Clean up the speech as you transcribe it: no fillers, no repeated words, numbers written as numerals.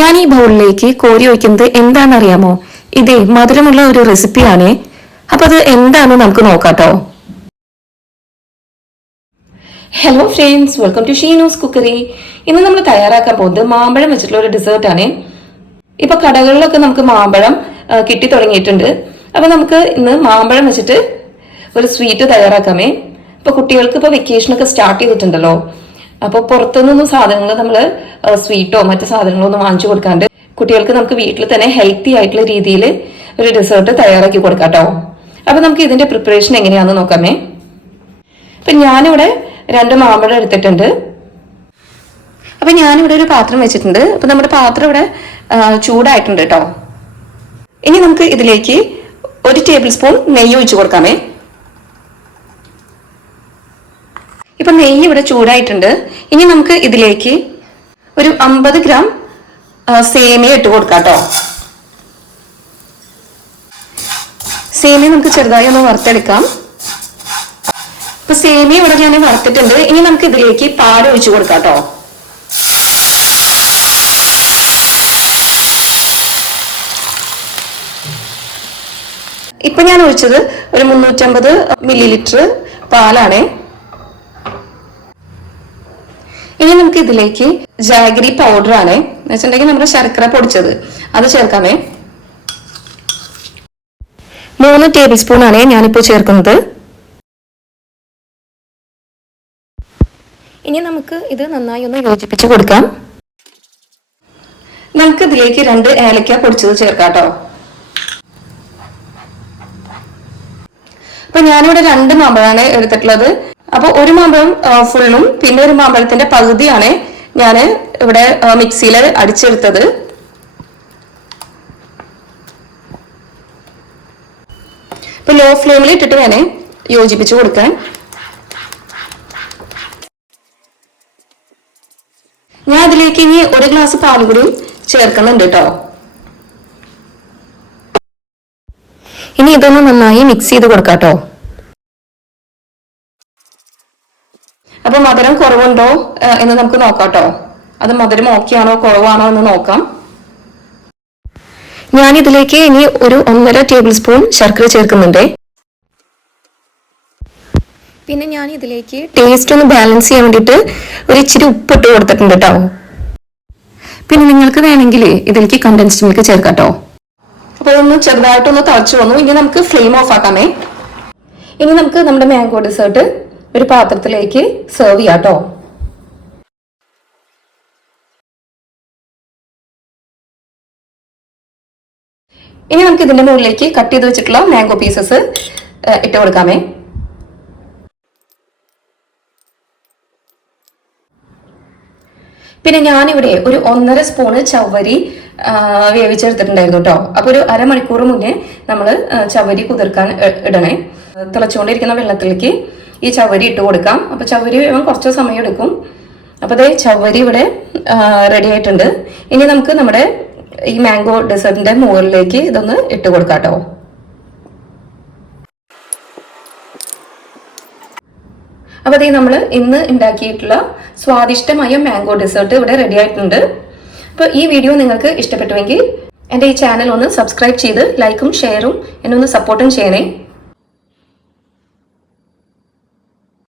ഞാൻ ഈ ബൗളിലേക്ക് കോരി ഒഴിക്കുന്നത് എന്താണെന്നറിയാമോ? ഇതേ മധുരമുള്ള ഒരു റെസിപ്പിയാണ്. അപ്പൊ അത് എന്താണെന്ന് നമുക്ക് നോക്കാട്ടോ. Hello friends, welcome to Sheenu's cookery. ഇന്ന് നമ്മൾ തയ്യാറാക്കാൻ പോകുന്നത് മാമ്പഴം വെച്ചിട്ടുള്ള ഒരു ഡെസേർട്ടാണ്. ഇപ്പൊ കടകളിലൊക്കെ നമുക്ക് മാമ്പഴം കിട്ടി തുടങ്ങിയിട്ടുണ്ട്. അപ്പൊ നമുക്ക് ഇന്ന് മാമ്പഴം വെച്ചിട്ട് ഒരു സ്വീറ്റ് തയ്യാറാക്കാമേ. ഇപ്പൊ കുട്ടികൾക്ക് ഇപ്പൊ വെക്കേഷനൊക്കെ സ്റ്റാർട്ട് ചെയ്തിട്ടുണ്ടല്ലോ. അപ്പോൾ പുറത്തുനിന്നൊന്നും സാധനങ്ങൾ നമ്മൾ സ്വീറ്റോ മറ്റു സാധനങ്ങളോ ഒന്നും വാങ്ങിച്ചു കൊടുക്കാണ്ട് കുട്ടികൾക്ക് നമുക്ക് വീട്ടിൽ തന്നെ ഹെൽത്തി ആയിട്ടുള്ള രീതിയിൽ ഒരു ഡെസേർട്ട് തയ്യാറാക്കി കൊടുക്കാം കേട്ടോ. അപ്പൊ നമുക്ക് ഇതിന്റെ പ്രിപ്പറേഷൻ എങ്ങനെയാണെന്ന് നോക്കാമേ. ഇപ്പൊ ഞാനിവിടെ 2 മാമ്പഴം എടുത്തിട്ടുണ്ട്. അപ്പൊ ഞാനിവിടെ ഒരു പാത്രം വെച്ചിട്ടുണ്ട്. അപ്പൊ നമ്മുടെ പാത്രം ഇവിടെ ചൂടായിട്ടുണ്ട് കേട്ടോ. ഇനി നമുക്ക് ഇതിലേക്ക് 1 ടേബിൾ സ്പൂൺ നെയ്യ് ഒഴിച്ചു കൊടുക്കാമേ. ഇപ്പൊ നെയ്യ് ഇവിടെ ചൂടായിട്ടുണ്ട്. ഇനി നമുക്ക് ഇതിലേക്ക് ഒരു 50 ഗ്രാം സേമിയ ഇട്ട് കൊടുക്കാം കേട്ടോ. സേമിയ നമുക്ക് ചെറുതായി ഒന്ന് വറുത്തെടുക്കാം. ഇപ്പൊ സേമിയ ഇവിടെ ഞാൻ വറുത്തിട്ടുണ്ട്. ഇനി നമുക്ക് ഇതിലേക്ക് പാൽ ഒഴിച്ചു കൊടുക്കാം കേട്ടോ. ഇപ്പൊ ഞാൻ ഒഴിച്ചത് ഒരു 350 മില്ലി പാലാണ്. ഇനി നമുക്ക് ഇതിലേക്ക് ജാഗരി പൗഡർ ആണ് വെച്ചിട്ടുണ്ടെങ്കിൽ നമ്മുടെ ശർക്കര പൊടിച്ചത് അത് ചേർക്കാമേ. 3 ടേബിൾ സ്പൂൺ ആണ് ഞാനിപ്പോ ചേർക്കുന്നത്. ഇനി നമുക്ക് ഇത് നന്നായി ഒന്ന് യോജിപ്പിച്ച് കൊടുക്കാം. നമുക്ക് ഇതിലേക്ക് 2 ഏലക്ക പൊടിച്ചത് ചേർക്കാം കേട്ടോ. അപ്പൊ ഞാനിവിടെ 2 മാമ്പഴമാണ് എടുത്തിട്ടുള്ളത്. അപ്പൊ ഒരു മാമ്പഴം ഫുള്ളും പിന്നെ ഒരു മാമ്പഴത്തിന്റെ പകുതിയാണ് ഞാൻ ഇവിടെ മിക്സിയിൽ അടിച്ചെടുത്തത്. ഇപ്പൊ ലോ ഫ്ലെയിമിൽ ഇട്ടിട്ട് വേണേ യോജിപ്പിച്ചു കൊടുക്കാൻ. ഞാൻ അതിലേക്ക് ഇനി 1 ഗ്ലാസ് പാൽ കൂടി ചേർക്കുന്നുണ്ട് കേട്ടോ. ഇനി ഇതൊന്ന് നന്നായി മിക്സ് ചെയ്ത് കൊടുക്കാം കേട്ടോ. അപ്പൊ മധുരം കുറവുണ്ടോ എന്ന് നമുക്ക് നോക്കാം കേട്ടോ. അത് മധുരം ഓക്കെയാണോ കുറവാണോ എന്ന് നോക്കാം. ഞാൻ ഇതിലേക്ക് ഇനി ഒരു 1.5 ടേബിൾ സ്പൂൺ ശർക്കര ചേർക്കുന്നുണ്ട്. പിന്നെ ഞാൻ ഇതിലേക്ക് ടേസ്റ്റ് ഒന്ന് ബാലൻസ് ചെയ്യാൻ വേണ്ടിയിട്ട് ഒരു ഇച്ചിരി ഉപ്പിട്ട് കൊടുത്തിട്ടുണ്ട് കേട്ടോ. പിന്നെ നിങ്ങൾക്ക് വേണമെങ്കിൽ ഇതിലേക്ക് കണ്ടൻസ്ഡ് മിൽക്ക് ചേർക്കാം കേട്ടോ. അപ്പൊ ഇതൊന്ന് ചെറുതായിട്ടൊന്ന് തിളച്ചു വന്നു. ഇനി നമുക്ക് ഫ്ലെയിം ഓഫ് ആക്കാമേ. ഇനി നമുക്ക് നമ്മുടെ മാംഗോ ഡെസേർട്ട് ഒരു പാത്രത്തിലേക്ക് സെർവ് ചെയ്യാം കേട്ടോ. ഇനി നമുക്ക് ഇതിന്റെ മുകളിലേക്ക് കട്ട് ചെയ്ത് വെച്ചിട്ടുള്ള മാംഗോ പീസസ് ഇട്ട് കൊടുക്കാമേ. പിന്നെ ഞാനിവിടെ ഒരു 1.5 സ്പൂണ് ചവ്വരി വേവിച്ചെടുത്തിട്ടുണ്ടായിരുന്നു കേട്ടോ. അപ്പൊ ഒരു അരമണിക്കൂർ മുന്നേ നമ്മൾ ചവ്വരി കുതിർക്കാൻ ഇടണേ. തിളച്ചുകൊണ്ടിരിക്കുന്ന വെള്ളത്തിലേക്ക് ഈ ചവ്വരി ഇട്ട് കൊടുക്കാം. അപ്പൊ ചവ്വരി കുറച്ച് സമയം എടുക്കും. അപ്പൊ അതേ ചവ്വരി ഇവിടെ റെഡി ആയിട്ടുണ്ട്. ഇനി നമുക്ക് നമ്മുടെ ഈ മാംഗോ ഡെസേർട്ടിന്റെ മുകളിലേക്ക് ഇതൊന്ന് ഇട്ട് കൊടുക്കാം കേട്ടോ. അപ്പൊ അതേ നമ്മൾ ഇന്ന് ഉണ്ടാക്കിയിട്ടുള്ള സ്വാദിഷ്ടമായ മാംഗോ ഡെസേർട്ട് ഇവിടെ റെഡി ആയിട്ടുണ്ട്. അപ്പൊ ഈ വീഡിയോ നിങ്ങൾക്ക് ഇഷ്ടപ്പെട്ടുവെങ്കിൽ എൻ്റെ ഈ ചാനൽ ഒന്ന് സബ്സ്ക്രൈബ് ചെയ്ത് ലൈക്കും ഷെയറും എന്നെ ഒന്ന് സപ്പോർട്ടും ചെയ്യണേ.